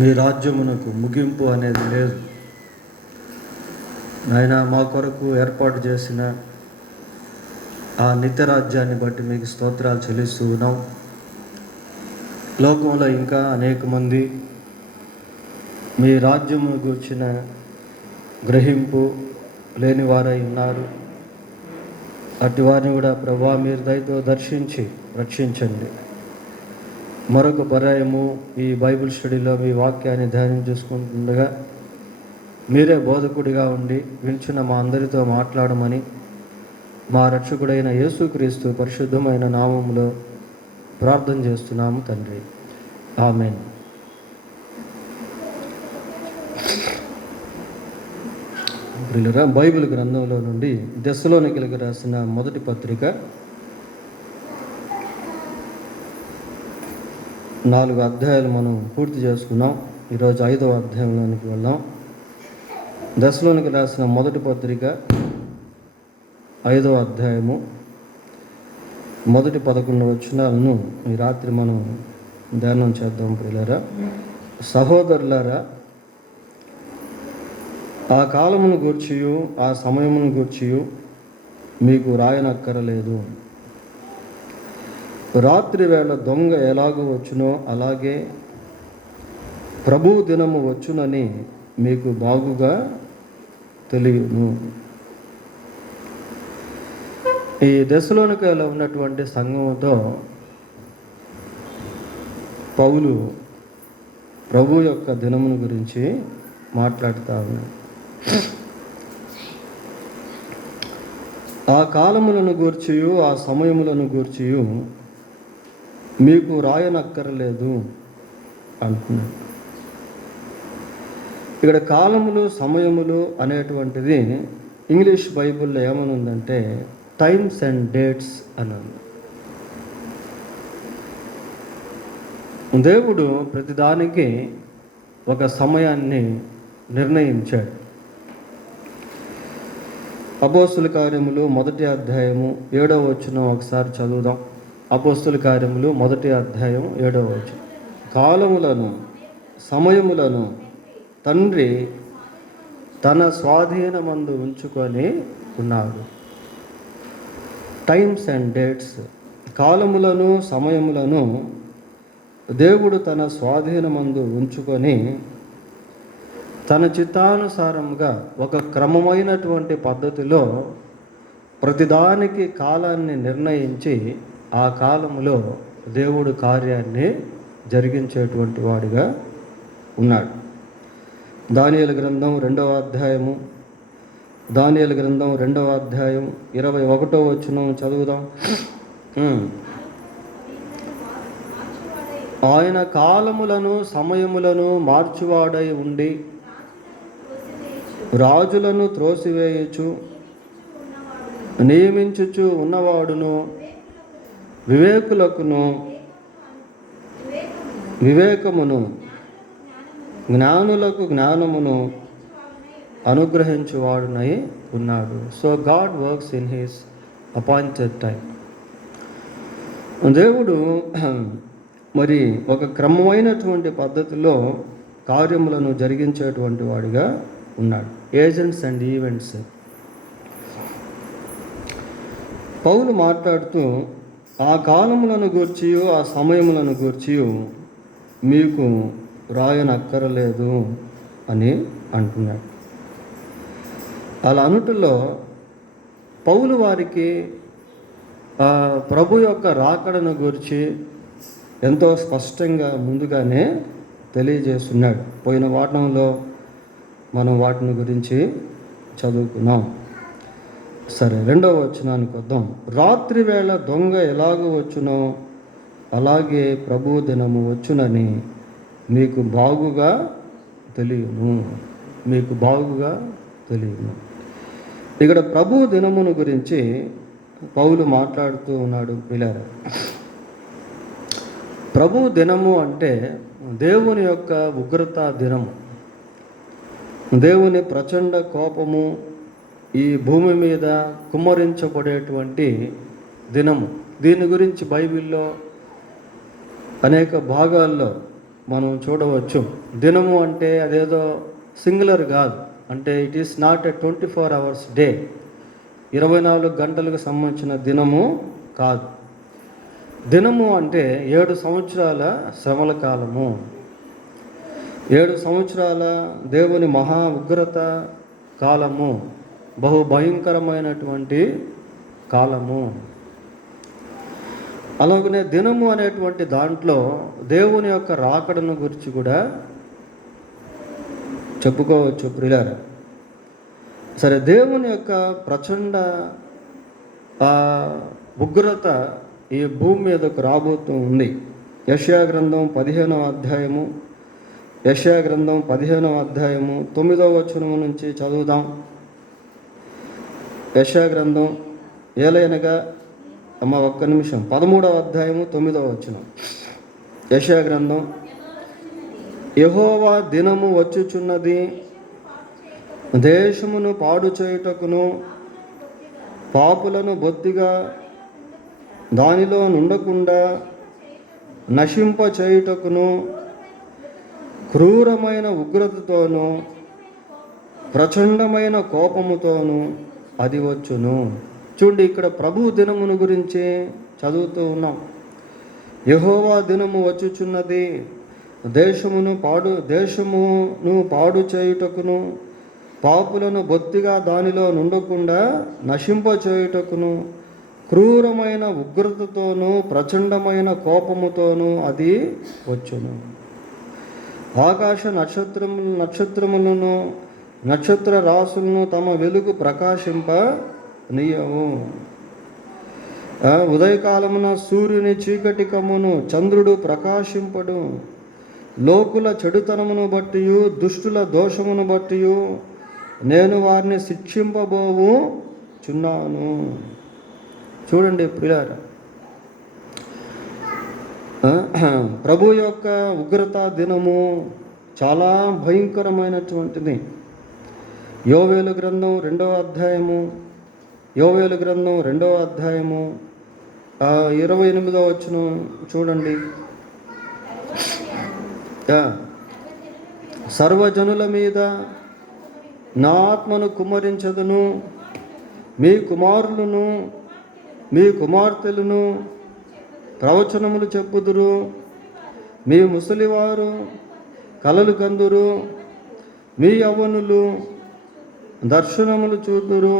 మీ రాజ్యమునకు ముగింపు అనేది లేదు. నాయన, మా కొరకు ఏర్పాటు చేసిన ఆ నిత్య రాజ్యాన్ని బట్టి మీకు స్తోత్రాలు చెల్లిస్తూ ఉన్నాం. లోకంలో ఇంకా అనేక మంది మీ రాజ్యమును గూర్చిన గ్రహింపు లేని వారై ఉన్నారు. అటు వారిని కూడా ప్రభువా మీరు దయతో దర్శించి రక్షించండి. మరొక పర్యాయము ఈ బైబిల్ స్టడీలో మీ వాక్యాన్ని ధ్యానం చేసుకుంటుండగా మీరే బోధకుడిగా ఉండి వింటున్న మా అందరితో మాట్లాడమని మా రక్షకుడైన యేసుక్రీస్తు పరిశుద్ధమైన నామములో ప్రార్థన చేస్తున్నాము తండ్రి. ఆమేన్. ప్రియులారా, బైబిల్ గ్రంథంలో నుండి దెస్సలోనికీయులకు రాసిన మొదటి పత్రిక 4 అధ్యాయాలు మనం పూర్తి చేసుకున్నాం. ఈరోజు 5వ అధ్యాయంలోనికి వెళ్దాం. దెస్సలోనికీయులకు రాసిన మొదటి పత్రిక 5వ అధ్యాయము మొదటి 11 వచనాలను ఈ రాత్రి మనం ధ్యానం చేద్దాం. ప్రియులారా, సహోదరులారా, ఆ కాలమును గూర్చియు ఆ సమయమును గూర్చియు మీకు రాయనక్కరలేదు. రాత్రి వేళ దొంగ ఎలాగూ వచ్చునో అలాగే ప్రభు దినము వచ్చునని మీకు బాగుగా తెలియను. ఈ దెస్సలోనికీలో ఉన్నటువంటి సంఘముతో పౌలు ప్రభు యొక్క దినమును గురించి మాట్లాడుతూ ఉన్నాడు. ఆ కాలములను గూర్చియు ఆ సమయములను గూర్చియు మీకు రాయనక్కరలేదు అంటున్నాడు. ఇక్కడ కాలములు సమయములు అనేటువంటిది ఇంగ్లీష్ బైబిల్లో ఏమనుందంటే టైమ్స్ అండ్ డేట్స్ అని ఉంది. దేవుడు ప్రతిదానికి ఒక సమయాన్ని నిర్ణయించాడు. అపోస్తుల కార్యములు 1వ అధ్యాయము 7వ వచనం ఒకసారి చదువుదాం. అపోస్తుల కార్యములు 1వ అధ్యాయం 7వ వచనం. కాలములను సమయములను తండ్రి తన స్వాధీనమందు ఉంచుకొని ఉన్నాడు. టైమ్స్ అండ్ డేట్స్, కాలములను సమయములను దేవుడు తన స్వాధీనమందు ఉంచుకొని తన చిత్తానుసారంగా ఒక క్రమమైనటువంటి పద్ధతిలో ప్రతిదానికి కాలాన్ని నిర్ణయించి ఆ కాలములో దేవుడు కార్యాన్ని జరిగించేటువంటి వాడిగా ఉన్నాడు. దానియేలు గ్రంథం 2వ అధ్యాయము 21వ వచనం చదువుదాం. ఆయన కాలములను సమయములను మార్చువాడై ఉండి రాజులను త్రోసివేయుచు నియమించుచు ఉన్నవాడును, వివేకులకును వివేకమును జ్ఞానులకు జ్ఞానమును అనుగ్రహించువాడునై ఉన్నాడు. So God works in his appointed time. దేవుడు మరి ఒక క్రమమైనటువంటి పద్ధతిలో కార్యములను జరిగించేటువంటి వాడిగా ఉన్నాడు. Agents and events. పౌలు మాట్లాడుతూ ఆ కాలములను గూర్చియు ఆ సమయములను గూర్చియు మీకు రాయనక్కరలేదు అని అంటున్నాడు. అలా అనుటలో పౌలు వారికి ప్రభు యొక్క రాకడను గురించి ఎంతో స్పష్టంగా ముందుగానే తెలియజేస్తున్నాడు. పోయిన వాటంలో మనం వాటిని గురించి చదువుకున్నాం. సరే, 2వ వచనానికి వద్దాం. రాత్రి వేళ దొంగ ఎలాగూ వచ్చునో అలాగే ప్రభు దినము వచ్చునని మీకు బాగుగా తెలియను. మీకు బాగుగా తెలియను. ఇక్కడ ప్రభు దినమును గురించి పౌలు మాట్లాడుతూ ఉన్నాడు. పిల్లరా, ప్రభు దినము అంటే దేవుని యొక్క ఉగ్రత దినము, దేవుని ప్రచండ కోపము ఈ భూమి మీద కుమ్మరించబడేటువంటి దినము. దీని గురించి బైబిల్లో అనేక భాగాల్లో మనం చూడవచ్చు. దినము అంటే అదేదో సింగులర్ కాదు, అంటే it is not a 24 hours day, 24 గంటలకు సంబంధించిన దినము కాదు. దినము అంటే 7 సంవత్సరాల శ్రమల కాలము, 7 సంవత్సరాల దేవుని మహా ఉగ్రత కాలము, బహు భయంకరమైనటువంటి కాలము. అలాగనే దినము అనేటువంటి దాంట్లో దేవుని యొక్క రాకడను గురించి కూడా చెప్పుకోవచ్చు ప్రియులారా. సరే, దేవుని యొక్క ప్రచండ ఉగ్రత ఈ భూమి మీదకు రాబోతూ ఉంది. యెషయా గ్రంథం 15వ అధ్యాయము, యెషయా గ్రంథం 15వ అధ్యాయము 9వ వచనం నుంచి చదువుదాం. యెషయా గ్రంథం ఏలయనగా ఒక్క నిమిషం, 13వ అధ్యాయము 9వ వచనం. యెషయా గ్రంథం, యెహోవా దినము వచ్చుచున్నది, దేశమును పాడు చేయుటకును పాపులను బొత్తిగా దానిలో నుండకుండా నశింప చేయుటకును క్రూరమైన ఉగ్రతతోనూ ప్రచండమైన కోపముతోనూ అది వచ్చును. చూడండి, ఇక్కడ ప్రభు దినమును గురించి చదువుతూ ఉన్నాం. యెహోవా దినము వచ్చుచున్నది, దేశమును పాడు చేయుటకును పాపులను బొత్తిగా దానిలో నుండకుండా నశింప చేయుటకును క్రూరమైన ఉగ్రతతోనూ ప్రచండమైన కోపముతోనూ అది వచ్చును. ఆకాశ నక్షత్రములను నక్షత్ర రాసులను తమ వెలుగు ప్రకాశింప నీయవు. ఉదయకాలమున సూర్యుని చీకటి కమ్మును, చంద్రుడు ప్రకాశింపడు. లోకుల చెడుతనమును బట్టి దుష్టుల దోషమును బట్టి నేను వారిని శిక్షింపబోవు చున్నాను. చూడండి ప్రియులారా, ప్రభు యొక్క ఉగ్రత దినము చాలా భయంకరమైనటువంటిది. యోవేలు గ్రంథం 2వ అధ్యాయము, యోవేలు గ్రంథం 2వ అధ్యాయము 28వ వచనం చూడండి. సర్వజనుల మీద నా ఆత్మను కుమ్మరించదును, మీ కుమారులను మీ కుమార్తెలను ప్రవచనములు చెప్పుదురు, మీ ముసలివారు కలలు కందురు, మీ యవ్వనులు దర్శనములు చూదురు.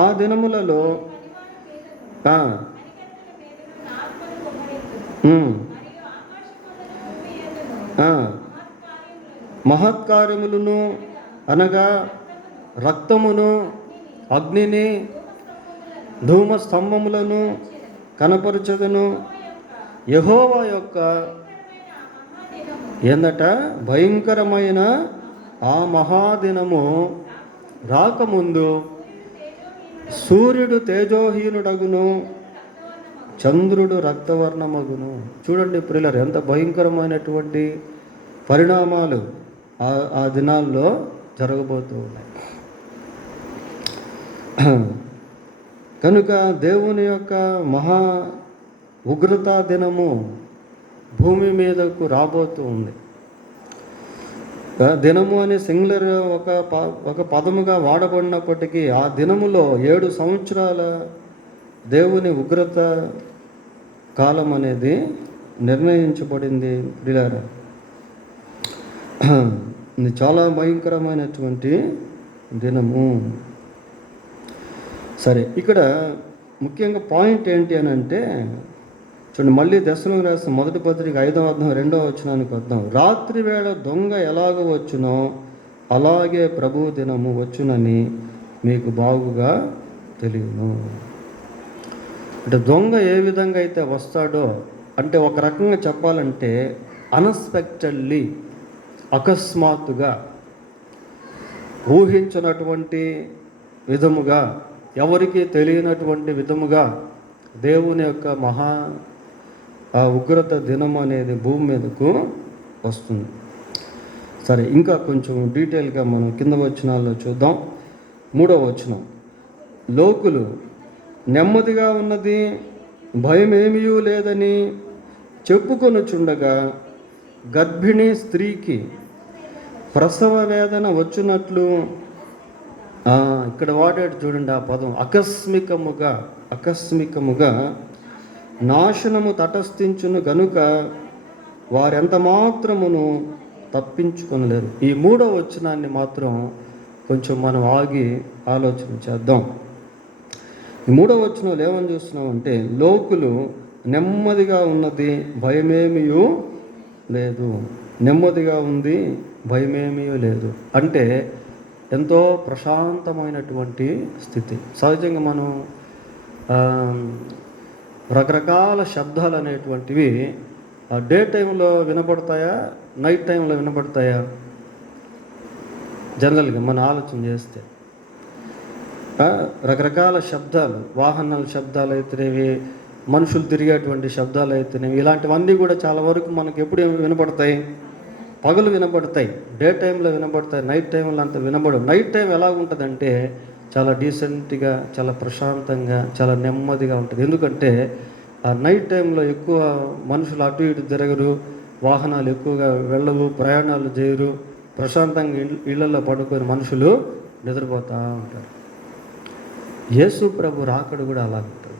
ఆ దినములలో మహత్కార్యములను అనగా రక్తమును, అగ్నిని, ధూమ స్తంభములను కనపరచదును. యెహోవా యొక్క ఏందట భయంకరమైన ఆ మహాదినము రాకముందు సూర్యుడు తేజోహీనుడగును, చంద్రుడు రక్తవర్ణమగును. చూడండి ప్రియులారా, ఎంత భయంకరమైనటువంటి పరిణామాలు ఆ దినాల్లో జరగబోతూ ఉన్నాయి. కనుక దేవుని యొక్క మహా ఉగ్రతా దినము భూమి మీదకు రాబోతూ ఉంది. దినము అనే సింగులర్ ఒక పదముగా వాడబడినప్పటికీ ఆ దినములో 7 సంవత్సరాల దేవుని ఉగ్రత కాలం అనేది నిర్ణయించబడింది ప్రియులారా. ఇది చాలా భయంకరమైనటువంటి దినము. సరే, ఇక్కడ ముఖ్యంగా పాయింట్ ఏంటి అని అంటే చూడండి, మళ్ళీ దశలోకి రాసిన 1వ పత్రిక 5వ అధ్యాయం 2వ వచనానికి వద్దాం. రాత్రి వేళ దొంగ ఎలాగ వచ్చునో అలాగే ప్రభు దినము వచ్చునని మీకు బాగుగా తెలియను. అంటే దొంగ ఏ విధంగా అయితే వస్తాడో, అంటే ఒక రకంగా చెప్పాలంటే అన్ఎక్స్పెక్టెడ్లీ, అకస్మాత్తుగా, ఊహించినటువంటి విధముగా, ఎవరికి తెలియనటువంటి విధముగా దేవుని యొక్క మహా ఉగ్రత దినం అనేది భూమి మీదకు వస్తుంది. సరే, ఇంకా కొంచెం డీటెయిల్గా మనం కింద వచనాల్లో చూద్దాం. 3వ వచనం, లోకులు నెమ్మదిగా ఉన్నది, భయమేమీ లేదని చెప్పుకొనుచుండగా గర్భిణీ స్త్రీకి ప్రసవ వేదన వచ్చినట్లు, ఇక్కడ వాడాడు చూడండి ఆ పదం, అకస్మికముగా నాశనము తటస్థించును గనుక వారెంత మాత్రమును తప్పించుకొనలేరు. ఈ 3వ వచనాన్ని మాత్రం కొంచెం మనం ఆగి ఆలోచన చేద్దాం. ఈ 3వ వచనంలో ఏమని చూస్తున్నామంటే, లోకులు నెమ్మదిగా ఉన్నది భయమేమియూ లేదు. నెమ్మదిగా ఉంది, భయమేమీ లేదు అంటే ఎంతో ప్రశాంతమైనటువంటి స్థితి. సహజంగా మనం రకరకాల శబ్దాలు అనేటువంటివి డే టైంలో వినపడతాయా, నైట్ టైంలో వినపడతాయా? జనరల్గా మనం ఆలోచన చేస్తే రకరకాల శబ్దాలు, వాహనాల శబ్దాలు అయితేనేవి, మనుషులు తిరిగేటువంటి శబ్దాలు అయితేనేవి, ఇలాంటివన్నీ కూడా చాలా వరకు మనకు ఎప్పుడు వినపడతాయి? పగలు వినపడతాయి, డే టైంలో వినపడతాయి, నైట్ టైంలో అంత వినపడవు. నైట్ టైం ఎలా ఉంటుందంటే చాలా డీసెంట్గా, చాలా ప్రశాంతంగా, చాలా నెమ్మదిగా ఉంటుంది. ఎందుకంటే ఆ నైట్ టైంలో ఎక్కువ మనుషులు అటు ఇటు తిరగరు, వాహనాలు ఎక్కువగా వెళ్ళవు, ప్రయాణాలు చేయరు, ప్రశాంతంగా ఇళ్లలో పడుకొని మనుషులు నిద్రపోతూ ఉంటారు. యేసు ప్రభు రాకడ కూడా అలా ఉంటుంది.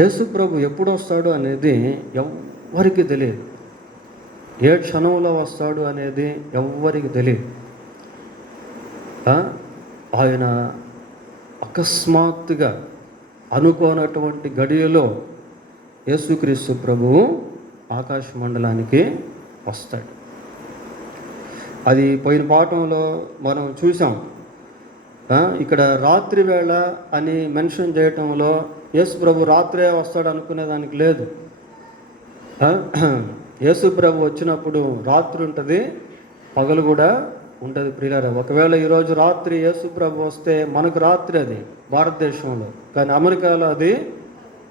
యేసు ప్రభు ఎప్పుడు వస్తాడు అనేది ఎవ్వరికి తెలియదు. ఏ క్షణంలో వస్తాడు అనేది ఎవ్వరికి తెలియదు. ఆయన అకస్మాత్తుగా అనుకోనటువంటి గడియలో యేసుక్రీస్తు ప్రభువు ఆకాశ మండలానికి వస్తాడు. అది పోయిన పాఠంలో మనం చూసాం. ఇక్కడ రాత్రి వేళ అని మెన్షన్ చేయటంలో యేసు ప్రభు రాత్రే వస్తాడు అనుకునేదానికి లేదు. యేసు ప్రభు వచ్చినప్పుడు రాత్రి ఉంటుంది, పగలు కూడా ఉంటుంది. ప్రియులారా, ఒకవేళ ఈరోజు రాత్రి యేసు ప్రభు వస్తే మనకు రాత్రి అది భారతదేశంలో, కానీ అమెరికాలో అది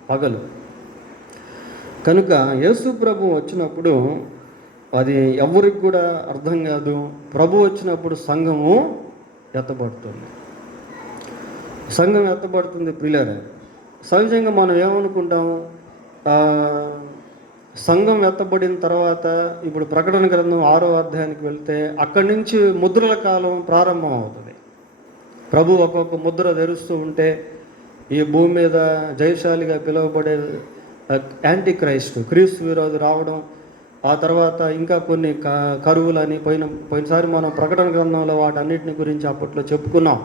పగలు. కనుక యేసు ప్రభు వచ్చినప్పుడు అది ఎవరికి కూడా అర్థం కాదు. ప్రభు వచ్చినప్పుడు సంఘము ఎత్తబడుతుంది. సంఘం ఎత్తబడుతుంది. ప్రియులారా, సహజంగా మనం ఏమనుకుంటాం, సంఘం ఎత్తబడిన తర్వాత ఇప్పుడు ప్రకటన గ్రంథం 6వ అధ్యాయానికి వెళ్తే అక్కడి నుంచి ముద్రల కాలం ప్రారంభం అవుతుంది. ప్రభు ఒక్కొక్క ముద్ర తెరుస్తూ ఉంటే ఈ భూమి మీద జయశాలిగా పిలువబడే యాంటీ క్రీస్తు విరోధి రావడం, ఆ తర్వాత ఇంకా కొన్ని కరువులని పోయినసారి మనం ప్రకటన గ్రంథంలో వాటన్నిటిని గురించి అప్పట్లో చెప్పుకున్నాం.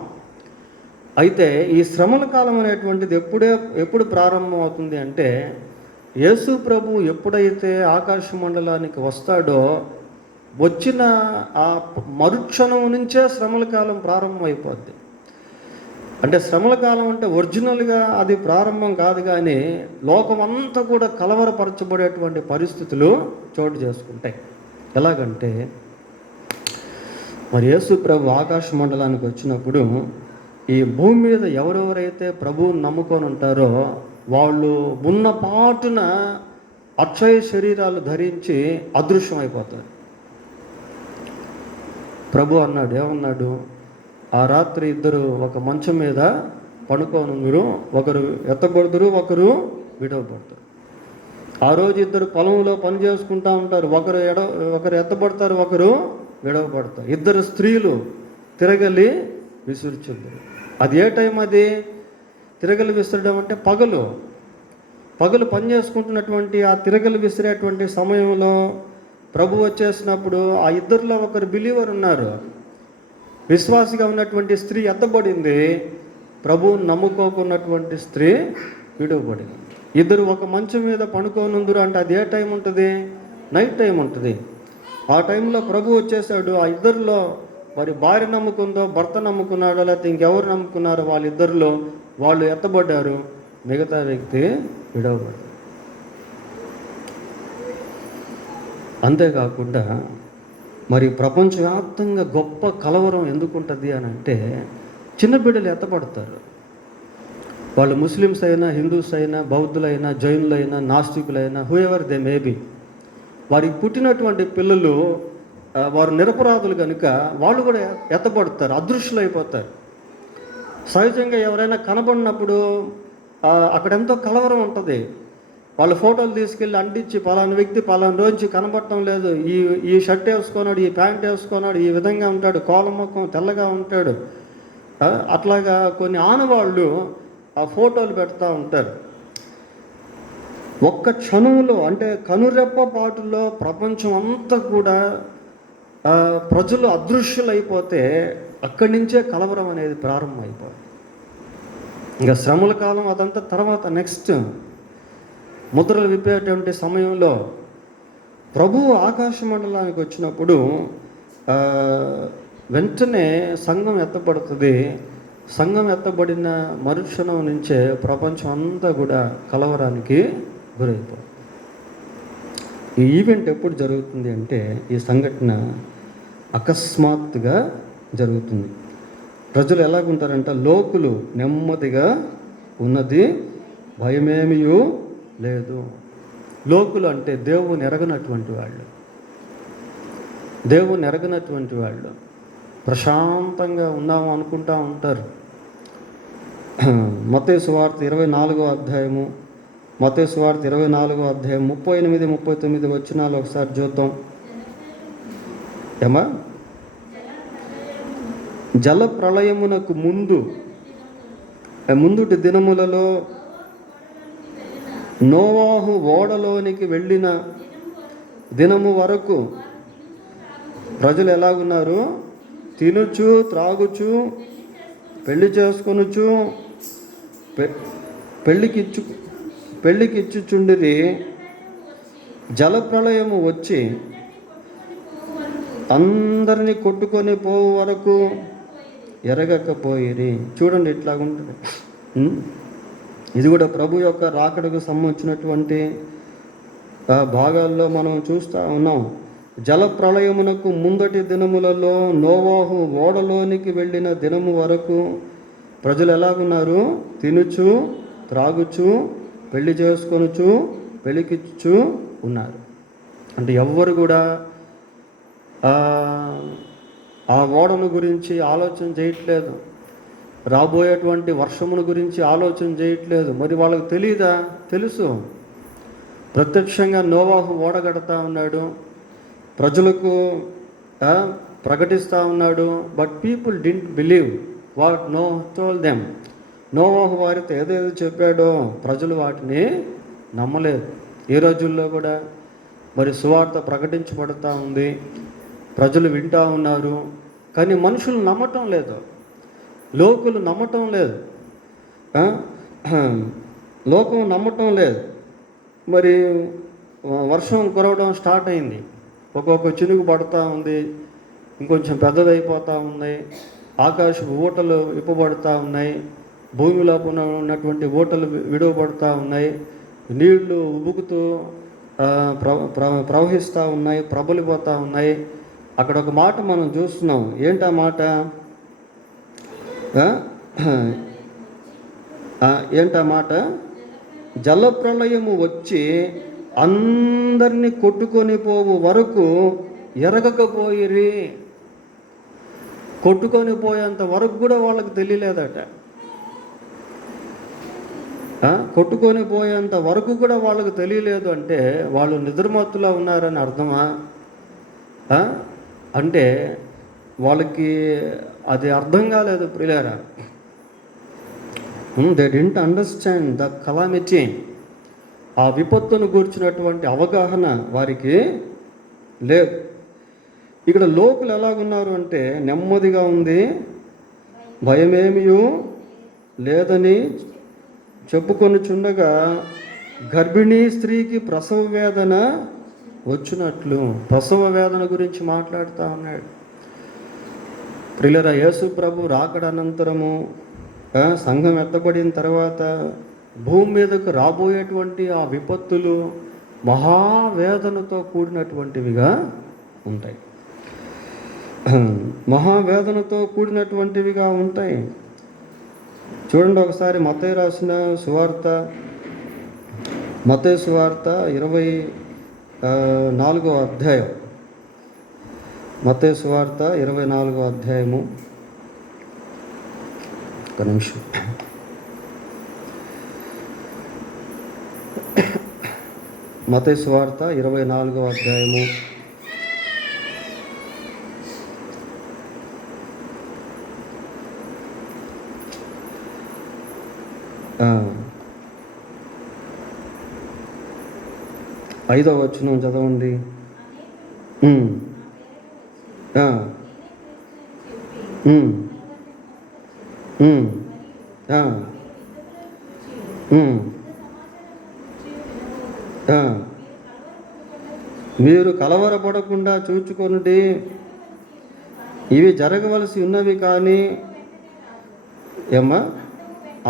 అయితే ఈ శ్రమల కాలం అనేటువంటిది ఎప్పుడు ప్రారంభం అవుతుంది అంటే, యేసు ప్రభు ఎప్పుడైతే ఆకాశ మండలానికి వస్తాడో వచ్చిన ఆ మరుక్షణం నుంచే శ్రమల కాలం ప్రారంభం అయిపోద్ది. అంటే శ్రమల కాలం అంటే ఒరిజినల్గా అది ప్రారంభం కాదు, కానీ లోకమంతా కూడా కలవరపరచబడేటువంటి పరిస్థితులు చోటు చేసుకుంటాయి. ఎలాగంటే, మరి యేసు ప్రభు ఆకాశ మండలానికి వచ్చినప్పుడు ఈ భూమి మీద ఎవరెవరైతే ప్రభువుని నమ్ముకొని ఉంటారో వాళ్ళు ఉన్న పాటున అక్షయ శరీరాలు ధరించి అదృశ్యం అయిపోతారు. ప్రభు అన్నాడు, ఏమన్నాడు, ఆ రాత్రి ఇద్దరు ఒక మంచం మీద పడుకోనుందురు, ఒకరు ఎత్తబడుదురు, ఒకరు విడవబడతారు. ఆ రోజు ఇద్దరు పొలంలో పని చేసుకుంటూ ఉంటారు, ఒకరు ఎత్తబడతారు, ఒకరు విడవబడతారు. ఇద్దరు స్త్రీలు తిరగలి విసురుచుందరు. అది ఏ టైం? అది తిరగలి విసరడం అంటే పగలు పని చేసుకుంటున్నటువంటి ఆ తిరగలి విసిరేటువంటి సమయంలో ప్రభు వచ్చేసినప్పుడు ఆ ఇద్దరిలో ఒకరు బిలీవర్ ఉన్నారు, విశ్వాసిగా ఉన్నటువంటి స్త్రీ ఎత్తబడింది, ప్రభువు నమ్ముకోకున్నటువంటి స్త్రీ విడవబడింది. ఇద్దరు ఒక మంచం మీద పడుకోనుందురు అంటే అది ఏ టైం ఉంటుంది? నైట్ టైం ఉంటుంది. ఆ టైంలో ప్రభు వచ్చేసాడు. ఆ ఇద్దరిలో మరి భార్య నమ్ముకుందో, భర్త నమ్ముకున్నాడో, లేకపోతే ఇంకెవరు నమ్ముకున్నారో వాళ్ళిద్దరిలో వాళ్ళు ఎత్తబడ్డారు, మిగతా వ్యక్తి విడవబడ్డారు. అంతేకాకుండా మరి ప్రపంచవ్యాప్తంగా గొప్ప కలవరం ఎందుకుంటుంది అని అంటే, చిన్న బిడ్డలు ఎత్తబడతారు. వాళ్ళు ముస్లిమ్స్ అయినా, హిందూస్ అయినా, బౌద్ధులైనా, జైనులైనా, నాస్తికులైనా, హూఎవర్ దే మేబీ, వారికి పుట్టినటువంటి పిల్లలు వారు నిరపరాధులు కనుక వాళ్ళు కూడా ఎత్తబడతారు, అదృశ్యులు అయిపోతారు. సహజంగా ఎవరైనా కనబడినప్పుడు అక్కడెంతో కలవరం ఉంటుంది. వాళ్ళ ఫోటోలు తీసుకెళ్ళి అంటించి పలానా వ్యక్తి పలానా రోజు కనబడటం లేదు, ఈ షర్ట్ వేసుకున్నాడు, ఈ ప్యాంట్ వేసుకున్నాడు, ఈ విధంగా ఉంటాడు, కోల ముఖం తెల్లగా ఉంటాడు, అట్లాగా కొన్ని ఆనవాళ్ళు ఆ ఫోటోలు పెడతా ఉంటారు. ఒక్క క్షణంలో అంటే కనురెప్ప పాటులో ప్రపంచం అంతా కూడా ప్రజలు అదృశ్యులైపోతే అక్కడి నుంచే కలవరం అనేది ప్రారంభమైపోతుంది. ఇంకా శ్రమల కాలం అదంతా తర్వాత నెక్స్ట్ ముద్రలు విప్పేటువంటి సమయంలో ప్రభువు ఆకాశ మండలానికి వచ్చినప్పుడు వెంటనే సంఘం ఎత్తబడుతుంది. సంఘం ఎత్తబడిన మరుక్షణం నుంచే ప్రపంచం అంతా కూడా కలవరానికి గురైపోతుంది. ఈ ఈవెంట్ ఎప్పుడు జరుగుతుంది అంటే ఈ సంఘటన అకస్మాత్తుగా జరుగుతుంది. ప్రజలు ఎలాగుంటారంట, లోకులు నెమ్మదిగా ఉన్నది, భయమేమియూ లేదు. లోకులు అంటే దేవుని ఎరగనటువంటి వాళ్ళు, దేవుని ఎరగనటువంటి వాళ్ళు ప్రశాంతంగా ఉన్నాము అనుకుంటా ఉంటారు. మత్తయి సువార్త 24వ అధ్యాయము, మత్తయి సువార్త 24వ అధ్యాయం 38, 39 వచనాలు ఒకసారి చూద్దాం. ఏమా, జల ప్రళయమునకు ముందుటి దినములలో నోవాహు ఓడలోనికి వెళ్ళిన దినము వరకు ప్రజలు ఎలాగున్నారు? తినుచు, త్రాగుచు, పెళ్లి చేసుకొనుచు, పెళ్ళికిచ్చుచుండిరి. జలప్రళయము వచ్చి అందరినీ కొట్టుకొని పోవు వరకు ఎరగకపోయిరి. చూడండి ఇట్లాగుంటుంది. ఇది కూడా ప్రభు యొక్క రాకడకు సంబంధించినటువంటి భాగాల్లో మనం చూస్తూ ఉన్నాం. జలప్రళయమునకు ముందటి దినములలో నోవాహు ఓడలోనికి వెళ్ళిన దినము వరకు ప్రజలు ఎలాగున్నారు? తినుచు, త్రాగుచు, పెళ్లి చేసుకొనుచు, పెళ్ళికిచ్చు ఉన్నారు. అంటే ఎవ్వరు కూడా ఆ ఓడను గురించి ఆలోచన చేయట్లేదు, రాబోయేటువంటి వర్షమును గురించి ఆలోచన చేయట్లేదు. మరి వాళ్ళకి తెలియదా? తెలుసు. ప్రత్యక్షంగా నోవాహు ఓడ కడతా ఉన్నాడు, ప్రజలకు ప్రకటిస్తూ ఉన్నాడు. But people didn't believe what Novahu told them. నోవాహు వారితో ఏదేదో చెప్పాడో ప్రజలు వాటిని నమ్మలేదు. ఈ రోజుల్లో కూడా మరి సువార్త ప్రకటించబడుతూ ఉంది, ప్రజలు వింటూ ఉన్నారు, కానీ మనుషులు నమ్మటం లేదు, లోకులు నమ్మటం లేదు, లోకం నమ్మటం లేదు. మరి వర్షం కురవడం స్టార్ట్ అయింది, ఒక్కొక్క చినుకు పడుతూ ఉంది, ఇంకొంచెం పెద్దదైపోతూ ఉంది, ఆకాశపు ఊటలు విప్పబడుతూ ఉన్నాయి, భూమిలో ఉన్నటువంటి ఊటలు విడవబడుతూ ఉన్నాయి, నీళ్లు ఉబుకుతూ ప్రవహిస్తూ ఉన్నాయి, ప్రబలిపోతూ ఉన్నాయి. అక్కడ ఒక మాట మనం చూస్తున్నాం. ఏంటా మాట? ఏంటా మాట? జలప్రళయము వచ్చి అందరినీ కొట్టుకొని పోవు వరకు ఎరగకపోయిరి. కొట్టుకొని పోయేంత వరకు కూడా వాళ్ళకి తెలియలేదట. కొట్టుకొని పోయేంత వరకు కూడా వాళ్ళకు తెలియలేదు అంటే వాళ్ళు నిద్రమత్తులో ఉన్నారని అర్థమా? అంటే వాళ్ళకి అది అర్థం కాలేదు ప్రియులారా. They didn't understand the calamity. ఆ విపత్తును గూర్చినటువంటి అవగాహన వారికి లేదు. ఇక్కడ లోకులు ఎలాగున్నారు అంటే నెమ్మదిగా ఉంది, భయమేమియూ లేదని చెప్పుకొనుచుండగా గర్భిణీ స్త్రీకి ప్రసవ వేదన వచ్చినట్లు. ప్రసవ వేదన గురించి మాట్లాడుతూ ఉన్నాడు. ప్రియులారా, యేసు ప్రభు రాకడ అనంతరము సంఘం ఎత్తబడిన తర్వాత భూమి మీదకు రాబోయేటువంటి ఆ విపత్తులు మహావేదనతో కూడినటువంటివిగా ఉంటాయి. మహావేదనతో కూడినటువంటివిగా ఉంటాయి. చూడండి ఒకసారి మత్తయి రాసిన సువార్త, మత్తయి సువార్త 24వ అధ్యాయం, మత్తయి సువార్త 24వ అధ్యాయము. ఒక నిమిషం. మత్తయి సువార్త 24వ అధ్యాయము 5వ వచనం చదవండి. మీరు కలవరపడకుండా చూచుకొనుడి, ఇవి జరగవలసి ఉన్నవి కానీ ఏమ్మా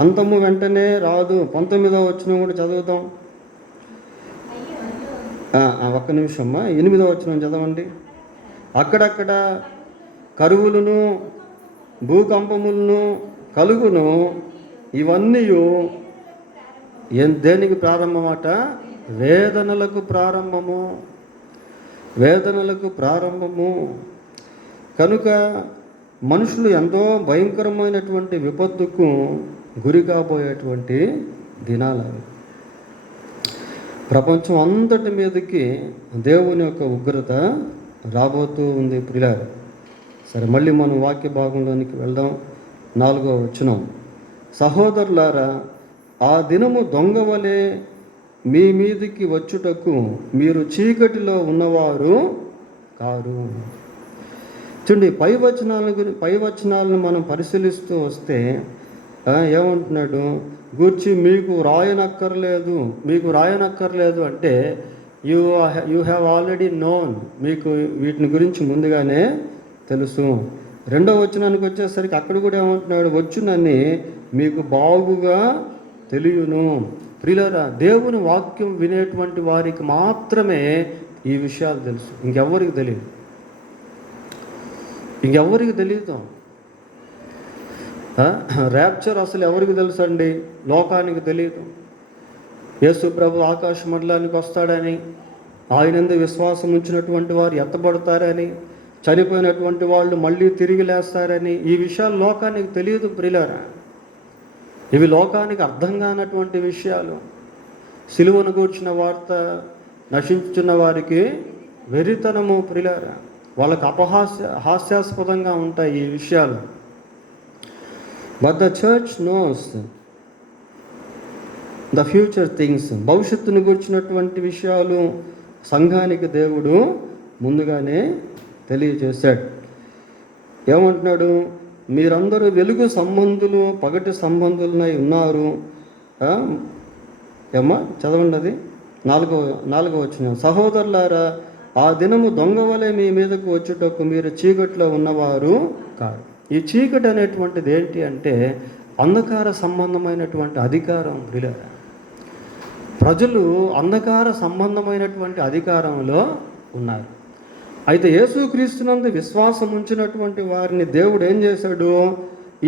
అంతము వెంటనే రాదు. 19వ వచనం కూడా చదువుతాం. ఒక్క నిమిషమ్మా, 8వ వచనం చదవండి. అక్కడక్కడ కరువులను భూకంపములను కలుగును, ఇవన్నీ దేనికి ప్రారంభమట? వేదనలకు ప్రారంభము, వేదనలకు ప్రారంభము. కనుక మనుషులు ఎంతో భయంకరమైనటువంటి విపత్తుకు గురి కాబోయేటువంటి దినాలు అవి. ప్రపంచం అంతటి మీదకి దేవుని యొక్క ఉగ్రత రాబోతూ ఉంది ప్రియులారా. సరే, మళ్ళీ మనం వాక్య భాగంలోనికి వెళ్దాం. 4వ వచనం. సహోదరులారా, ఆ దినము దొంగ వలె మీ మీదికి వచ్చుటకు మీరు చీకటిలో ఉన్నవారు కారు. చూడండి, పై వచనాలను మనం పరిశీలిస్తూ వస్తే ఏమంటున్నాడు? గూర్చి మీకు రాయనక్కర్లేదు అంటే యూ హ్యావ్ ఆల్రెడీ నోన్, మీకు వీటిని గురించి ముందుగానే తెలుసు. 2వ వచనానికి వచ్చేసరికి అక్కడ కూడా ఏమంటున్నాడు? వచ్చునని మీకు బాగుగా తెలియను. ప్రియులారా, దేవుని వాక్యం వినేటువంటి వారికి మాత్రమే ఈ విషయాలు తెలుసు, ఇంకెవ్వరికి తెలియదు. ర్యాప్చర్ అసలు ఎవరికి తెలుసు అండి? లోకానికి తెలియదు. యేసు ప్రభు ఆకాశ మండలానికి వస్తాడని, ఆయనందు విశ్వాసం ఉంచినటువంటి వారు ఎత్తబడతారని, చనిపోయినటువంటి వాళ్ళు మళ్ళీ తిరిగి లేస్తారని, ఈ విషయాలు లోకానికి తెలియదు ప్రియులారా. ఇవి లోకానికి అర్థం కానటువంటి విషయాలు. సిలువను గూర్చిన వార్త నశించుచున్న వారికి వెరితనము ప్రియులారా. వాళ్ళకు హాస్యాస్పదంగా ఉంటాయి ఈ విషయాలు. But the church knows the future things. భవిష్యత్తును గురించినటువంటి విషయాలు సంఘానికి దేవుడు ముందుగానే తెలియజేశాడు. ఏమంటున్నాడు? మీరందరూ వెలుగు సంబంధులు పగటి సంబంధులనై ఉన్నారు. ఏమ్మా చదవండి, అది 4వ వచనం. సహోదరులారా, ఆ దినము దొంగ వలె మీ మీదకు వచ్చుటకు మీరు చీకట్లో ఉన్నవారు కాదు. ఈ చీకటి అనేటువంటిది ఏంటి అంటే అంధకార సంబంధమైనటువంటి అధికారం. ప్రజలు అంధకార సంబంధమైనటువంటి అధికారంలో ఉన్నారు. అయితే యేసుక్రీస్తునందు విశ్వాసం ఉంచినటువంటి వారిని దేవుడు ఏం చేశాడు?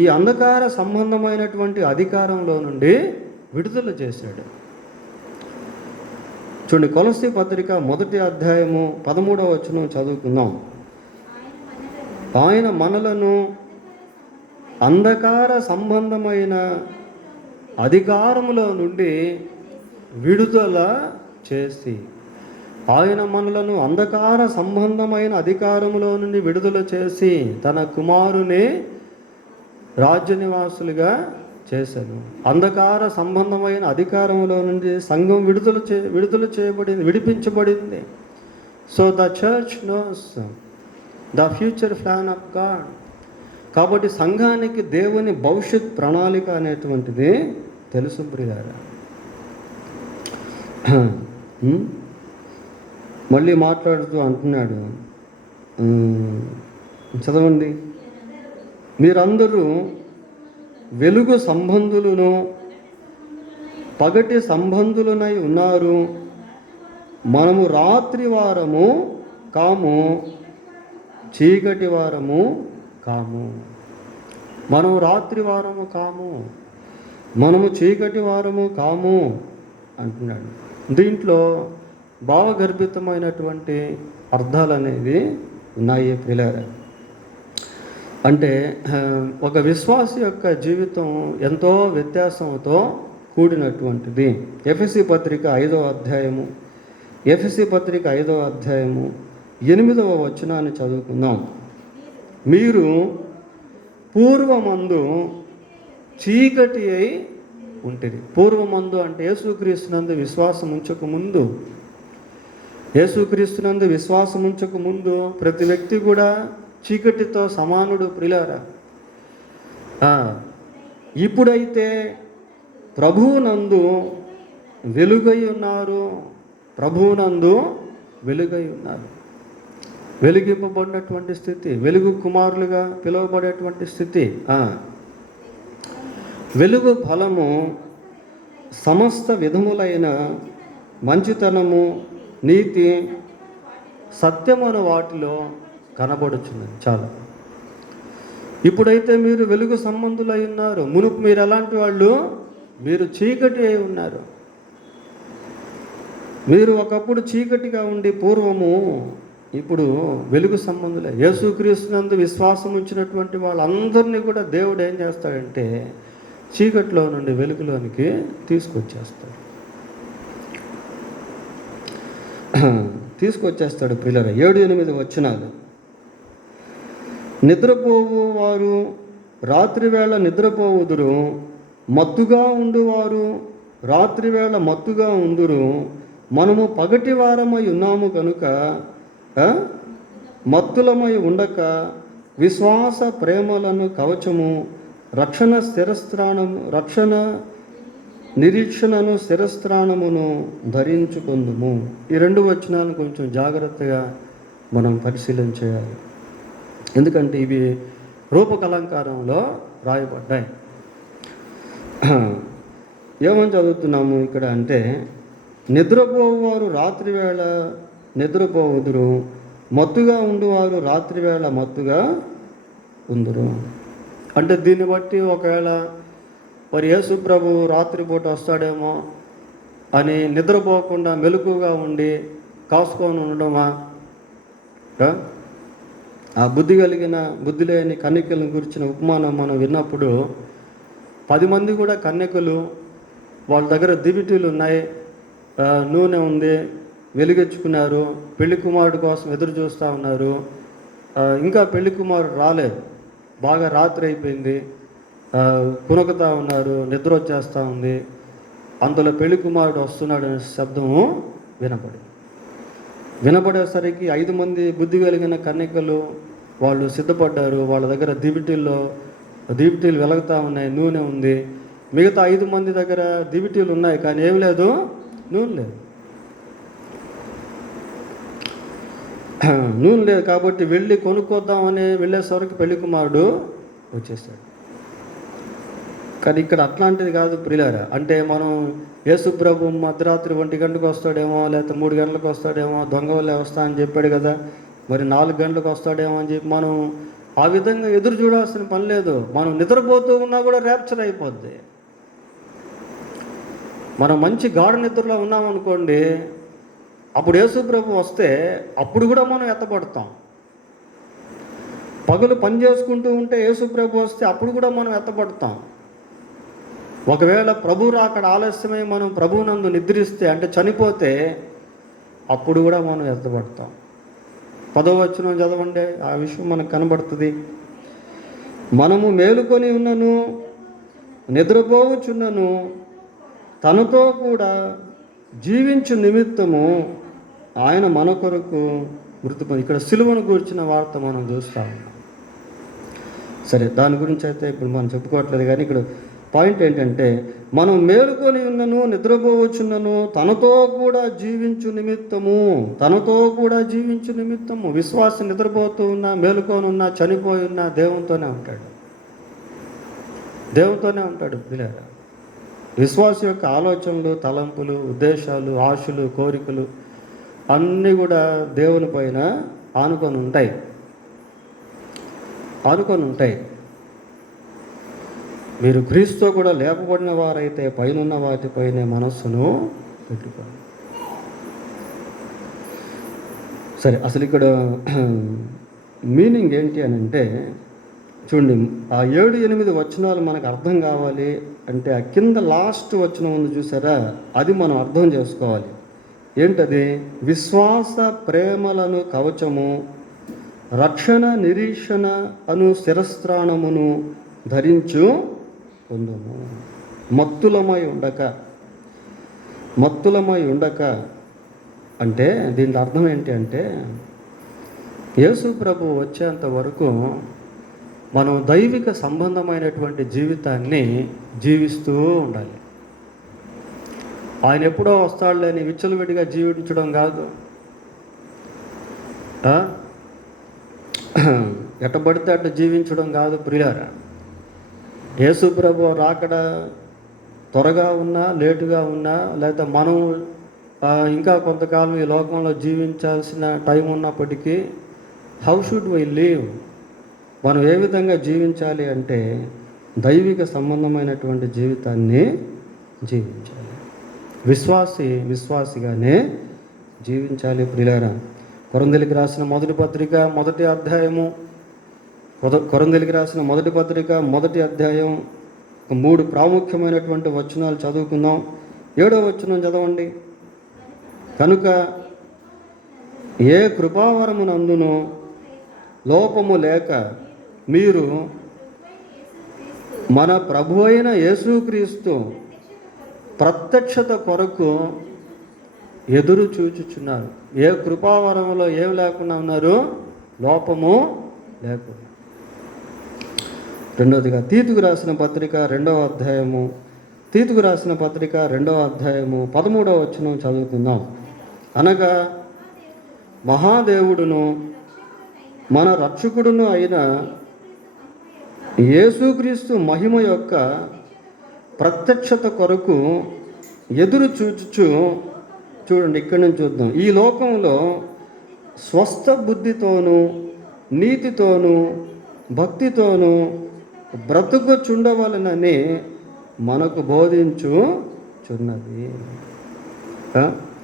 ఈ అంధకార సంబంధమైనటువంటి అధికారంలో నుండి విడుదల చేశాడు. చూడండి, కొలస్సీ పత్రిక 1వ అధ్యాయము 13వ వచనం చదువుకుందాం. ఆయన మనలను అంధకార సంబంధమైన అధికారములో నుండి విడుదల చేసి, ఆయన మనలను అంధకార సంబంధమైన అధికారములో నుండి విడుదల చేసి తన కుమారుని రాజ్య నివాసులుగా చేశాను. అంధకార సంబంధమైన అధికారంలో నుండి సంఘం విడుదల చేయబడింది, విడిపించబడింది. So the church knows the future plan of God. కాబట్టి సంఘానికి దేవుని భవిష్యత్ ప్రణాళిక అనేటువంటిది తెలుసు ప్రియారా. మళ్ళీ మాట్లాడుతూ అంటున్నాడు, చదవండి. మీరందరూ వెలుగు సంబంధులను పగటి సంబంధులనై ఉన్నారు. మనము రాత్రి వారము కాము, చీకటి వారము కాము. మనము రాత్రి వారము కాము, మనము చీకటి వారము కాము అంటున్నాడు. దీంట్లో భావగర్భితమైనటువంటి అర్థాలు అనేవి ఉన్నాయి ప్రియులారా. అంటే ఒక విశ్వాసి యొక్క జీవితం ఎంతో వ్యత్యాసంతో కూడినటువంటిది. ఎఫెసీ పత్రిక 5వ అధ్యాయము ఎఫెసీ పత్రిక 5వ అధ్యాయము 8వ వచనాన్ని చదువుకుందాం. మీరు పూర్వమందు చీకటి అయి ఉంటిరి. పూర్వమందు అంటే యేసుక్రీస్తునందు విశ్వాసం ఉంచక ముందు, యేసుక్రీస్తునందు విశ్వాసం ఉంచక ముందు ప్రతి వ్యక్తి కూడా చీకటితో సమానుడు ప్రియులారా. ఇప్పుడైతే ప్రభువునందు వెలుగై ఉన్నారు, ప్రభువునందు వెలుగై ఉన్నారు. వెలిగింపబడినటువంటి స్థితి, వెలుగు కుమారులుగా పిలువబడేటువంటి స్థితి. వెలుగు ఫలము సమస్త విధములైన మంచితనము, నీతి, సత్యమను వాటిలో కనబడుచున్నది. చాలా. ఇప్పుడైతే మీరు వెలుగు సంబంధులై ఉన్నారు. మునుపు మీరు ఎలాంటి వాళ్ళు? మీరు చీకటి అయి ఉన్నారు. మీరు ఒకప్పుడు చీకటిగా ఉండి పూర్వము, ఇప్పుడు వెలుగు సంబంధులే. యేసుక్రీస్తునందు విశ్వాసం ఉంచినటువంటి వాళ్ళందరినీ కూడా దేవుడు ఏం చేస్తాడంటే చీకటిలో నుండి వెలుగులోనికి తీసుకొచ్చేస్తాడు. పిల్లలు 7-8 వచనాలు. నిద్రపోవు వారు రాత్రివేళ నిద్రపోవుదురు, మత్తుగా ఉండువారు రాత్రివేళ మత్తుగా ఉందురు. మనము పగటి వారమై ఉన్నాము కనుక మత్తులమై ఉండక విశ్వాస ప్రేమలను కవచము, రక్షణ నిరీక్షణను శిరస్త్రాణమును ధరించుకుందుము. ఈ 2 వచనాలను కొంచెం జాగ్రత్తగా మనం పరిశీలన చేయాలి. ఎందుకంటే ఇవి రూపకలంకారంలో రాయబడ్డాయి. ఏమని చదువుతున్నాము ఇక్కడ అంటే, నిద్రపోవారు రాత్రివేళ నిద్రపోవుదురు, మత్తుగా ఉండువారు రాత్రివేళ మత్తుగా ఉందురు. అంటే దీన్ని బట్టి ఒకవేళ మరి యేసు ప్రభు రాత్రిపూట వస్తాడేమో అని నిద్రపోకుండా మెలకుగా ఉండి కాసుకొని ఉండడమా? ఆ బుద్ధి లేని కన్యకలను గురించిన ఉపమానం మనం విన్నప్పుడు 10 మంది కూడా కన్యకలు, వాళ్ళ దగ్గర దివిటీలు ఉన్నాయి, నూనె ఉంది, వెలిగించుకున్నారు, పెళ్లి కుమారుడు కోసం ఎదురు చూస్తూ ఉన్నారు. ఇంకా పెళ్లి కుమారుడు రాలేదు, బాగా రాత్రి అయిపోయింది, కునకుతా ఉన్నారు, నిద్ర వచ్చేస్తూ ఉంది. అందులో పెళ్లి కుమారుడు వస్తున్నాడు అనే శబ్దము వినపడేసరికి 5 మంది బుద్ధి కలిగిన కన్యకలు వాళ్ళు సిద్ధపడ్డారు. వాళ్ళ దగ్గర దివిటీలు వెలుగుతూ ఉన్నాయి, నూనె ఉంది. మిగతా 5 మంది దగ్గర దివిటీలు ఉన్నాయి, కానీ ఏమి లేదు, నూనె లేదు. నూనె లేదు కాబట్టి వెళ్ళి కొనుక్కొద్దామని వెళ్ళేసరికి పెళ్లి కుమారుడు వచ్చేసాడు. కానీ ఇక్కడ అట్లాంటిది కాదు ప్రియులారా. అంటే మనం యేసు ప్రభు మధ్యరాత్రి 1 గంటలకు వస్తాడేమో, లేకపోతే 3 గంటలకు వస్తాడేమో, దొంగ వల్లే వస్తా అని చెప్పాడు కదా, మరి 4 గంటలకు వస్తాడేమో అని చెప్పి మనం ఆ విధంగా ఎదురు చూడాల్సిన పని లేదు. మనం నిద్రపోతూ ఉన్నా కూడా ర్యాప్చర్ అయిపోద్ది. మనం మంచి గాఢ నిద్రలో ఉన్నామనుకోండి, అప్పుడు యేసు ప్రభు వస్తే అప్పుడు కూడా మనం ఎత్తబడతాం. పగలు పని చేసుకుంటూ ఉంటే యేసు ప్రభు వస్తే అప్పుడు కూడా మనం ఎత్తబడతాం. ఒకవేళ ప్రభు రాకడ ఆలస్యమై మనం ప్రభువునందు నిద్రిస్తే, అంటే చనిపోతే, అప్పుడు కూడా మనం ఎత్తబడతాం. 10వ వచనం చదవండి, ఆ విషయం మనకు కనబడుతుంది. మనము మేలుకొని ఉన్నను నిద్రపోవచ్చున్నను తనతో కూడా జీవించు నిమిత్తము ఆయన మన కొరకు మృతిపోయి. ఇక్కడ సిలువను గురించిన వార్త మనం చూస్తాం. సరే, దాని గురించి అయితే ఇప్పుడు మనం చెప్పుకోవట్లేదు. కానీ ఇక్కడ పాయింట్ ఏంటంటే, మనం మేలుకొని ఉన్నను నిద్రపోవచ్చున్నను తనతో కూడా జీవించు నిమిత్తము. విశ్వాసం నిద్రపోతూ ఉన్నా, మేలుకొని ఉన్నా, చనిపోయి ఉన్నా దేవునితోనే ఉంటాడు పిల్లరా. విశ్వాసం యొక్క ఆలోచనలు, తలంపులు, ఉద్దేశాలు, ఆశలు, కోరికలు అన్నీ కూడా దేవుని పైన ఆనుకొని ఉంటాయి. మీరు క్రీస్తుతో కూడా లేపబడిన వారైతే పైనున్న వాటిపైనే మనస్సును పెట్టుకోండి. సరే, అసలు ఇక్కడ మీనింగ్ ఏంటి అని అంటే, చూడండి, ఆ 7-8 వచనాలు మనకు అర్థం కావాలి అంటే ఆ కింద లాస్ట్ వచనం ఉంది చూసారా, అది మనం అర్థం చేసుకోవాలి. ఏంటది? విశ్వాస ప్రేమలను కవచము, రక్షణ నిరీక్షణ అను శిరస్త్రాణమును ధరించు పొందుము. మత్తులమై ఉండక అంటే దీని అర్థం ఏంటి అంటే, యేసు ప్రభు వచ్చేంత వరకు మనం దైవిక సంబంధమైనటువంటి జీవితాన్ని జీవిస్తూ ఉండాలి. ఆయన ఎప్పుడో వస్తాడులేని విచ్చలవిడిగా జీవించడం కాదు, ఎట్టబడితే అట్ట జీవించడం కాదు ప్రియులారా. యేసు ప్రభు రాకడ త్వరగా ఉన్నా లేటుగా ఉన్నా, లేదా మనం ఇంకా కొంతకాలం ఈ లోకంలో జీవించాల్సిన టైం ఉన్నప్పటికీ, హౌ షుడ్ వై లివ్, మనం ఏ విధంగా జీవించాలి అంటే దైవిక సంబంధమైనటువంటి జీవితాన్ని జీవించాలి. విశ్వాసిగానే జీవించాలి ప్రియులారా. కొరింథీయులకు రాసిన మొదటి పత్రిక మొదటి అధ్యాయం 3 ప్రాముఖ్యమైనటువంటి వచనాలు చదువుకుందాం. 7వ వచనం చదవండి. కనుక ఏ కృపావరమునందును లోపము లేక మీరు మన ప్రభు అయిన యేసుక్రీస్తు ప్రత్యక్షత కొరకు ఎదురు చూచుచున్నారు. ఏ కృపావరంలో ఏం లేకుండా ఉన్నారు? లోపము లేకుండా. రెండవదిగా తీతుకు రాసిన పత్రిక 2వ అధ్యాయము 13వ వచనం చదువుకుందాం. అనగా మహాదేవుడును మన రక్షకుడును అయిన యేసుక్రీస్తు మహిమ యొక్క ప్రత్యక్షత కొరకు ఎదురు చూచుచు, చూడండి ఇక్కడి నుంచి చూద్దాం, ఈ లోకంలో స్వస్థ బుద్ధితోనూ నీతితోనూ భక్తితోనూ బ్రతుకుచుండవలనని మనకు బోధించుచున్నది.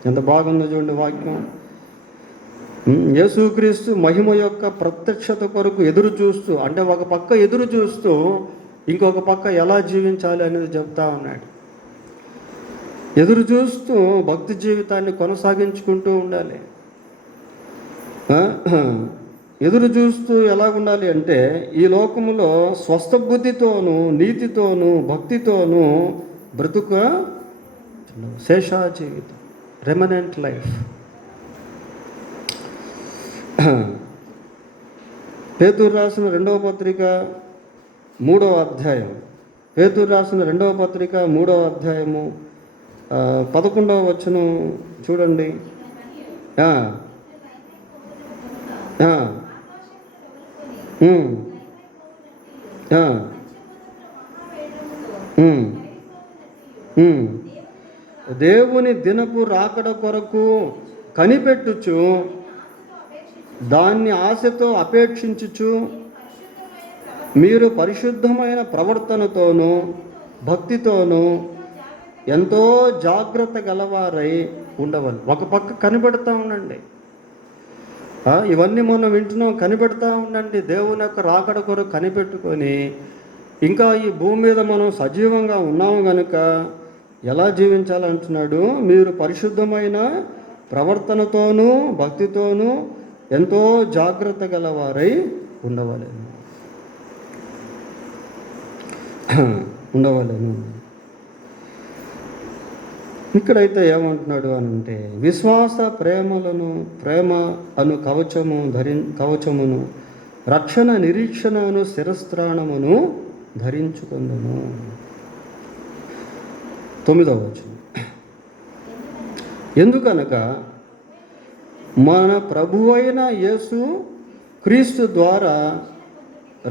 ఎంత బాగుందో చూడండి వాక్యం. యేసుక్రీస్తు మహిమ యొక్క ప్రత్యక్షత కొరకు ఎదురు చూస్తూ, అంటే ఒక పక్క ఎదురు చూస్తూ ఇంకొక పక్క ఎలా జీవించాలి అనేది చెప్తా ఉన్నాడు. ఎదురు చూస్తూ భక్తి జీవితాన్ని కొనసాగించుకుంటూ ఉండాలి. ఎదురు చూస్తూ ఎలా ఉండాలి అంటే, ఈ లోకములో స్వస్థ బుద్ధితోనూ నీతితోనూ భక్తితోనూ బ్రతుక శేషా జీవితం, రెమనెంట్ లైఫ్. పేతురు రాసిన 2వ పత్రిక 3వ అధ్యాయం 3వ అధ్యాయము 11వ వచనం చూడండి. దేవుని దినపు రాకడ కొరకు కనిపెట్టుచు, దాన్ని ఆశతో అపేక్షించుచు, మీరు పరిశుద్ధమైన ప్రవర్తనతోనూ భక్తితోనూ ఎంతో జాగ్రత్త గలవారై ఉండవాలి. ఒక పక్క కనిపెడతా ఉండండి, ఇవన్నీ మనం వింటున్నాం, కనిపెడతా ఉండండి. దేవుని యొక్క రాకడ కొరకు కనిపెట్టుకొని, ఇంకా ఈ భూమి మీద మనం సజీవంగా ఉన్నాము కనుక ఎలా జీవించాలంటున్నాడు? మీరు పరిశుద్ధమైన ప్రవర్తనతోనూ భక్తితోనూ ఎంతో జాగ్రత్త గలవారై ఉండవలెను. ఇక్కడైతే ఏమంటున్నాడు అని అంటే, విశ్వాస ప్రేమ అను కవచమును రక్షణ నిరీక్షణ అను శిరస్త్రాణమును ధరించుకుందుము. 9వ వచనం. ఎందుకనగా మన ప్రభువైన యేసు క్రీస్తు ద్వారా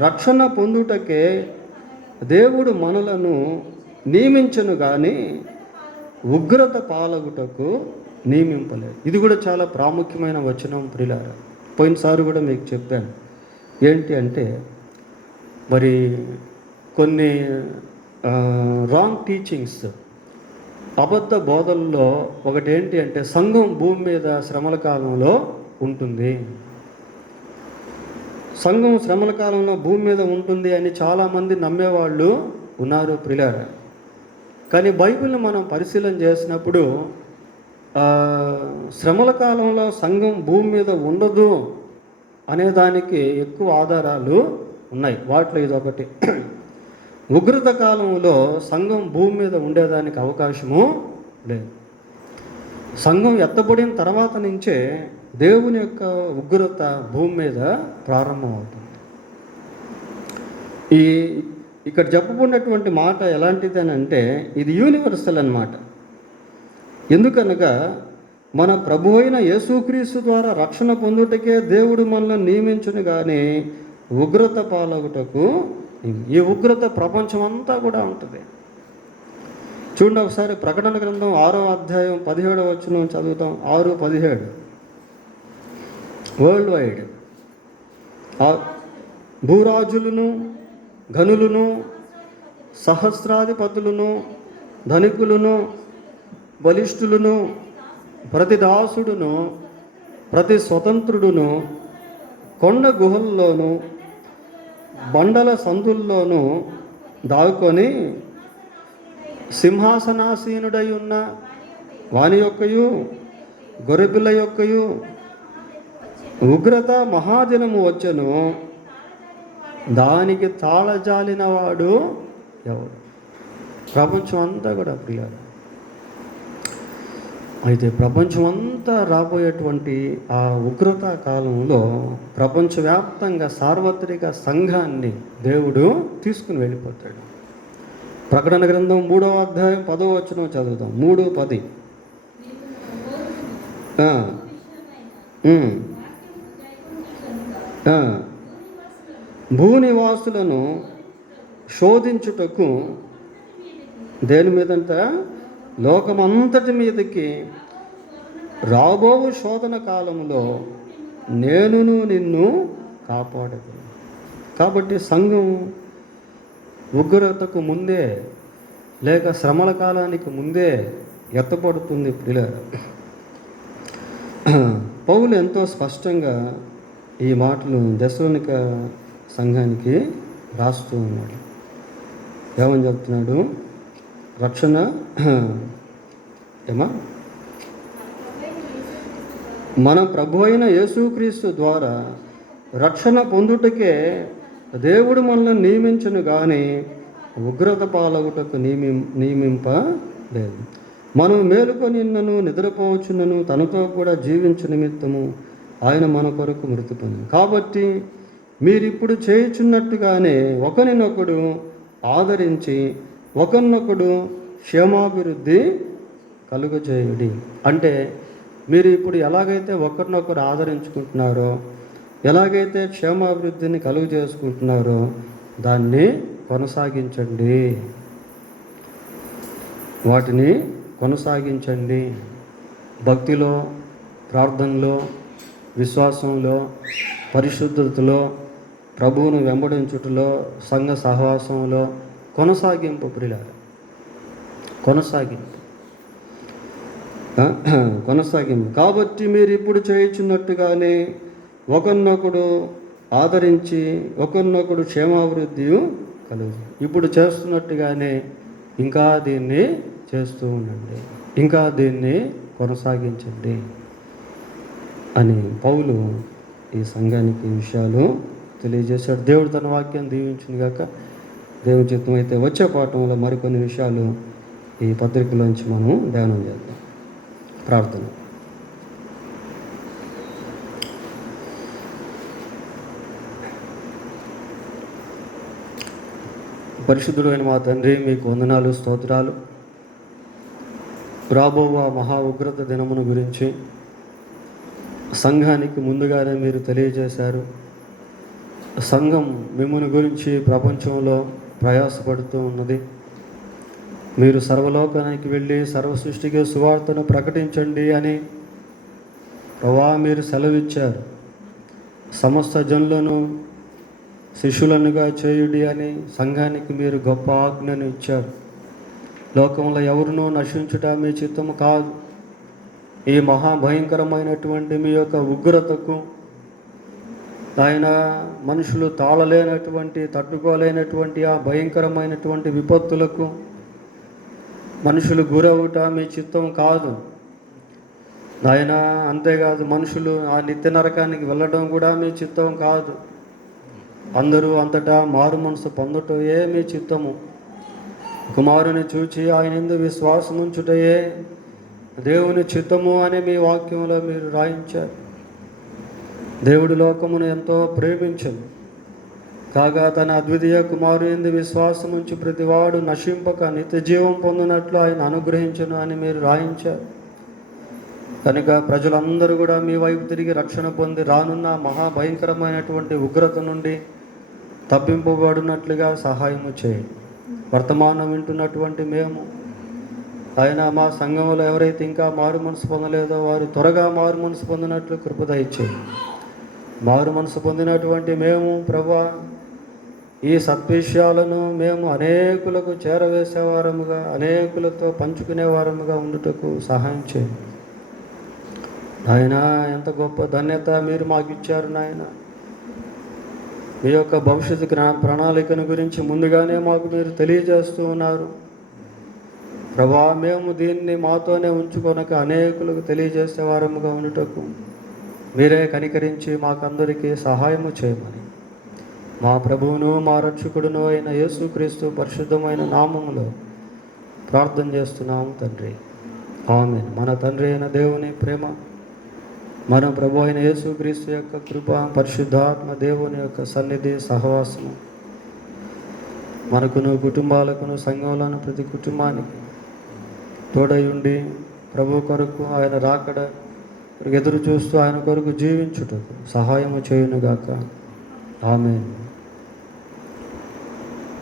రక్షణ పొందుటకే దేవుడు మనలను నియమించను కానీ ఉగ్రత పాలగుటకు నియమింపలేదు. ఇది కూడా చాలా ప్రాముఖ్యమైన వచనం ప్రియులారా. పోయినసారి కూడా మీకు చెప్పాను. ఏంటి అంటే, మరి కొన్ని రాంగ్ టీచింగ్స్, అబద్ధ బోధల్లో ఒకటి ఏంటి అంటే, సంఘం భూమి మీద శ్రమల కాలంలో ఉంటుంది, సంఘం శ్రమల కాలంలో భూమి మీద ఉంటుంది అని చాలామంది నమ్మేవాళ్ళు ఉన్నారు ప్రియులారా. కానీ బైబిల్ని మనం పరిశీలన చేసినప్పుడు శ్రమల కాలంలో సంఘం భూమి మీద ఉండదు అనేదానికి ఎక్కువ ఆధారాలు ఉన్నాయి. వాటిలో ఇదొకటి. ఉగ్రత కాలంలో సంఘం భూమి మీద ఉండేదానికి అవకాశము లేదు. సంఘం ఎత్తబడిన తర్వాత నుంచే దేవుని యొక్క ఉగ్రత భూమి మీద ప్రారంభమవుతుంది. ఇక్కడ చెప్పబడినటువంటి మాట ఎలాంటిది అని అంటే, ఇది యూనివర్సల్ అన్నమాట. ఎందుకనగా మన ప్రభు అయిన యేసుక్రీస్తు ద్వారా రక్షణ పొందుటకే దేవుడు మనల్ని నియమించును కానీ ఉగ్రత పాలగుటకు. ఈ ఉగ్రత ప్రపంచం అంతా కూడా ఉంటుంది. చూడండి ఒకసారి ప్రకటన గ్రంథం 6వ అధ్యాయం 17వ వచనం చదువుతాం. 6:17. వరల్డ్ వైడ్ భూరాజులను, ఘనులను, సహస్రాధిపతులను, ధనికులను, బలిష్ఠులను, ప్రతి దాసుడును, ప్రతి స్వతంత్రుడును, కొండ గుహల్లోనూ బండల సందుల్లోనూ దాక్కుని సింహాసనాసీనుడై ఉన్న వాని యొక్కయు గొర్రెపిల్ల యొక్కయు ఉగ్రత మహాదినము వచ్చెను, దానికి తాళజాలిన వాడు ఎవడు? ప్రపంచం అంతా కూడా ప్రియారు. అయితే ప్రపంచం అంతా రాబోయేటువంటి ఆ ఉగ్రత కాలంలో ప్రపంచవ్యాప్తంగా సార్వత్రిక సంఘాన్ని దేవుడు తీసుకుని వెళ్ళిపోతాడు. ప్రకటన గ్రంథం 3వ అధ్యాయం 10వ వచనం చదువుతాం. 3:10. భూనివాసులను శోధించుటకు దేని మీదంట? లోకమంతటి మీదకి రాబోవు శోధన కాలంలో నేనును నిన్ను కాపాడదు. కాబట్టి సంఘం ఉగ్రతకు ముందే లేక శ్రమల కాలానికి ముందే ఎత్తపడుతుంది. ప్రియులారా, పౌలు ఎంతో స్పష్టంగా ఈ మాటలు దెస్సలోనిక సంఘానికి రాస్తూ ఉన్నాడు. ఏమని చెప్తున్నాడు? రక్షణ మన ప్రభు అయిన యేసుక్రీస్తు ద్వారా రక్షణ పొందుటకే దేవుడు మనల్ని నియమించును కానీ ఉగ్రత పాలగుటకు నియమింపలేదు. మనం మేలుకొనిన్నను నిద్రపోవచ్చునను తనతో కూడా జీవించు నిమిత్తము ఆయన మన కొరకు మృతి పొందింది. కాబట్టి మీరిప్పుడు చేయుచున్నట్టుగానే ఒకరినొకడు ఆదరించి ఒకరినొకడు క్షేమాభివృద్ధి కలుగజేయుడి. అంటే మీరు ఇప్పుడు ఎలాగైతే ఒకరినొకరు ఆదరించుకుంటున్నారో, ఎలాగైతే క్షేమాభివృద్ధిని కలుగు చేసుకుంటున్నారో దాన్ని కొనసాగించండి. వాటిని కొనసాగించండి. భక్తిలో, ప్రార్థనలో, విశ్వాసంలో, పరిశుద్ధతలో, ప్రభువును వెంబడించుటలో, సంఘ సహవాసంలో కొనసాగింపు. ప్రియులారా, కొనసాగింపు. కాబట్టి మీరు ఇప్పుడు చేయుచున్నట్టుగానే ఒకరినొకడు ఆదరించి ఒకరినొకడు క్షేమాభివృద్ధి కలుగు. ఇప్పుడు చేస్తున్నట్టుగానే ఇంకా దీన్ని చేస్తూ ఉండండి, ఇంకా దీన్ని కొనసాగించండి అని పౌలు ఈ సంఘానికి విషయాలు తెలియజేశాడు. దేవుడు తన వాక్యం దీవించును గాక. దేవుని చిత్తం అయితే వచ్చే పాఠంలో మరికొన్ని విషయాలు ఈ పత్రికలోంచి మనం ధ్యానం చేద్దాం. ప్రార్థన. పరిశుద్ధుడైన మా తండ్రి, మీకు వందనాలు, స్తోత్రాలు. రాబో ఆ మహా ఉగ్రత దినమును గురించి సంఘానికి ముందుగానే మీరు తెలియజేశారు. సంఘం మిమ్ముని గురించి ప్రపంచంలో ప్రయాసపడుతూ ఉన్నది. మీరు సర్వలోకానికి వెళ్ళి సర్వ సృష్టికి సువార్తను ప్రకటించండి అని ప్రభా మీరు సెలవిచ్చారు. సమస్త జనులను శిష్యులనుగా చేయుడి అని సంఘానికి మీరు గొప్ప ఆజ్ఞను ఇచ్చారు. లోకంలో ఎవరునూ నశించుట మీ చిత్తము కాదు. ఈ మహాభయంకరమైనటువంటి మీ యొక్క ఉగ్రతకు ఆయన మనుషులు తాళలేనటువంటి, తట్టుకోలేనటువంటి ఆ భయంకరమైనటువంటి విపత్తులకు మనుషులు గురవుట మీ చిత్తం కాదు. నాయన అంతేకాదు మనుషులు ఆ నిత్య నరకానికి వెళ్ళడం కూడా మీ చిత్తం కాదు. అందరూ అంతటా మారు మనసు పొందటయే మీ చిత్తము. కుమారుని చూచి ఆయన యందు విశ్వాసం ఉంచుటయే దేవుని చిత్తము అని మీ వాక్యంలో మీరు రాయించారు. దేవుడు లోకమును ఎంతో ప్రేమించను కాగా తన అద్వితీయ కుమారుని యందు విశ్వాసం ఉంచి ప్రతివాడు నశింపక నిత్య జీవం పొందినట్లు ఆయన అనుగ్రహించను అని మీరు రాయించారు. కనుక ప్రజలందరూ కూడా మీ వైపు తిరిగి రక్షణ పొంది రానున్న మహాభయంకరమైనటువంటి ఉగ్రత నుండి తప్పింపబడినట్లుగా సహాయము చేయండి. వర్తమానం వింటున్నటువంటి మేము ఆయన మా సంఘంలో ఎవరైతే ఇంకా మారు మనసు పొందలేదో వారు త్వరగా మారు మనసు పొందినట్లు కృప దయచేయండి. మారు మనసు పొందినటువంటి మేము ప్రభువా ఈ సద్విషయాలను మేము అనేకులకు చేరవేసేవారముగా అనేకులతో పంచుకునేవారముగా ఉండుటకు సహాయం చేయండి. నాయన ఎంత గొప్ప ధన్యత మీరు మాకు ఇచ్చారు నాయన. మీ యొక్క భవిష్యత్తు ప్రణాళికను గురించి ముందుగానే మాకు మీరు తెలియజేస్తూ ఉన్నారు ప్రభా. మేము దీన్ని మాతోనే ఉంచుకొనక అనేకులకు తెలియజేసే వారముగా ఉండుటకు మీరే కనికరించి మాకందరికీ సహాయము చేయమని మా ప్రభువును మా రక్షకుడును అయిన యేసుక్రీస్తు పరిశుద్ధమైన నామములో ప్రార్థన చేస్తున్నాము తండ్రి. ఆమేన్. మన తండ్రి అయిన దేవుని ప్రేమ, మన ప్రభు అయిన యేసుక్రీస్తు యొక్క కృప, పరిశుద్ధాత్మ దేవుని యొక్క సన్నిధి సహవాసము మనకును కుటుంబాలకును సంఘంలోను ప్రతి కుటుంబానికి తోడయుండి ప్రభు కొరకు ఆయన రాకడ ఎదురు చూస్తూ ఆయన కొరకు జీవించుటకు సహాయము చేయునుగాక. ఆమేన్.